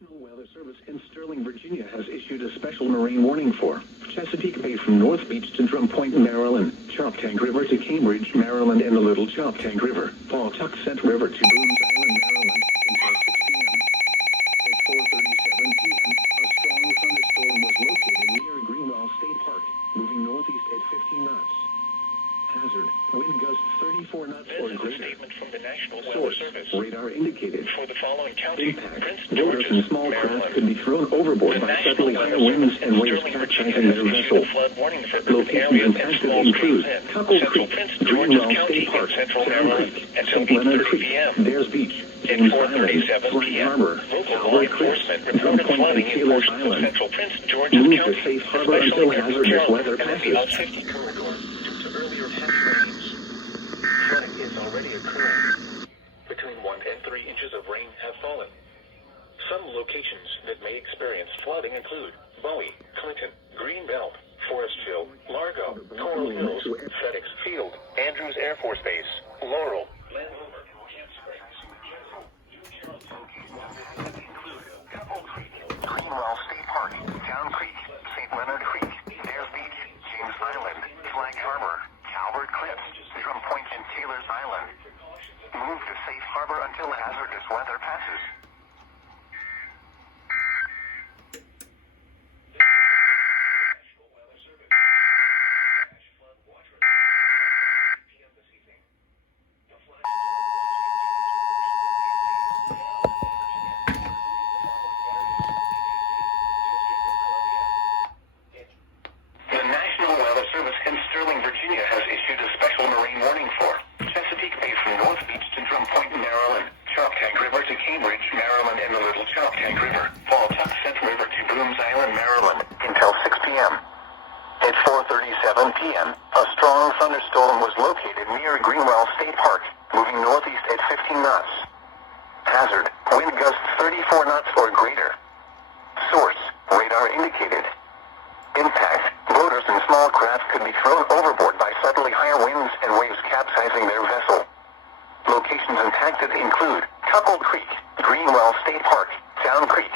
National Weather Service in Sterling, Virginia has issued a special marine warning for Chesapeake Bay from North Beach to Drum Point, Maryland, Choptank River to Cambridge, Maryland, and the Little Choptank River, Pawtuxet River to Boones Island, Maryland, until 6 p.m. At 4:37 p.m., a strong thunderstorm was located near Greenwell State Park, moving northeast at 15 knots. Hazard, wind gusts 34 knots or greater. Statement from the National Weather Source, Service. radar indicated. For the following county, Impact, Prince boaters and George's, small craft Maryland. could be thrown overboard by suddenly higher winds and waves capsizing their vessel. Locations impacted include Cuckold Creek, Greenwell State Park, Sound Creek, St. Leonard Creek, Dares Beach, James Island, Flag Harbor, Calvary Cliffs, Drum Point, and Taylor's Island. Move to safe harbor until hazardous weather passes. Flooding is already occurring. Between 1 and 3 inches of rain have fallen. Some locations that may experience flooding include Bowie, Clinton, Greenbelt, Forestville, Largo, Coral Hills, FedEx Field, Andrews Air Force Base, Laurel, Landover, Camp Springs, Cuckold Creek, Greenwell State Park, Town Creek, St. Leonard Creek, Dares Beach, James Island, Flag Harbor, Calvert Cliffs, Drum Point, and Taylor's Island. Move to safe harbor until hazardous weather passes. The National Weather Service in Sterling, Virginia has issued a special marine warning for Chesapeake Bay from North Beach to Drum Point, Maryland, Choptank River to Cambridge, Maryland, and the Little Choptank River, Pawtuxet River to Boones Island, Maryland, until 6 p.m. At 4:37 p.m., a strong thunderstorm was located near Greenwell State Park, moving northeast at 15 knots. Hazard, wind gusts 34 knots or greater. Source, radar indicated. Impact, boaters and small craft could be thrown overboard by suddenly higher winds and waves capsizing their vessel. Locations impacted include Cuckold Creek, Greenwell State Park, Sound Creek,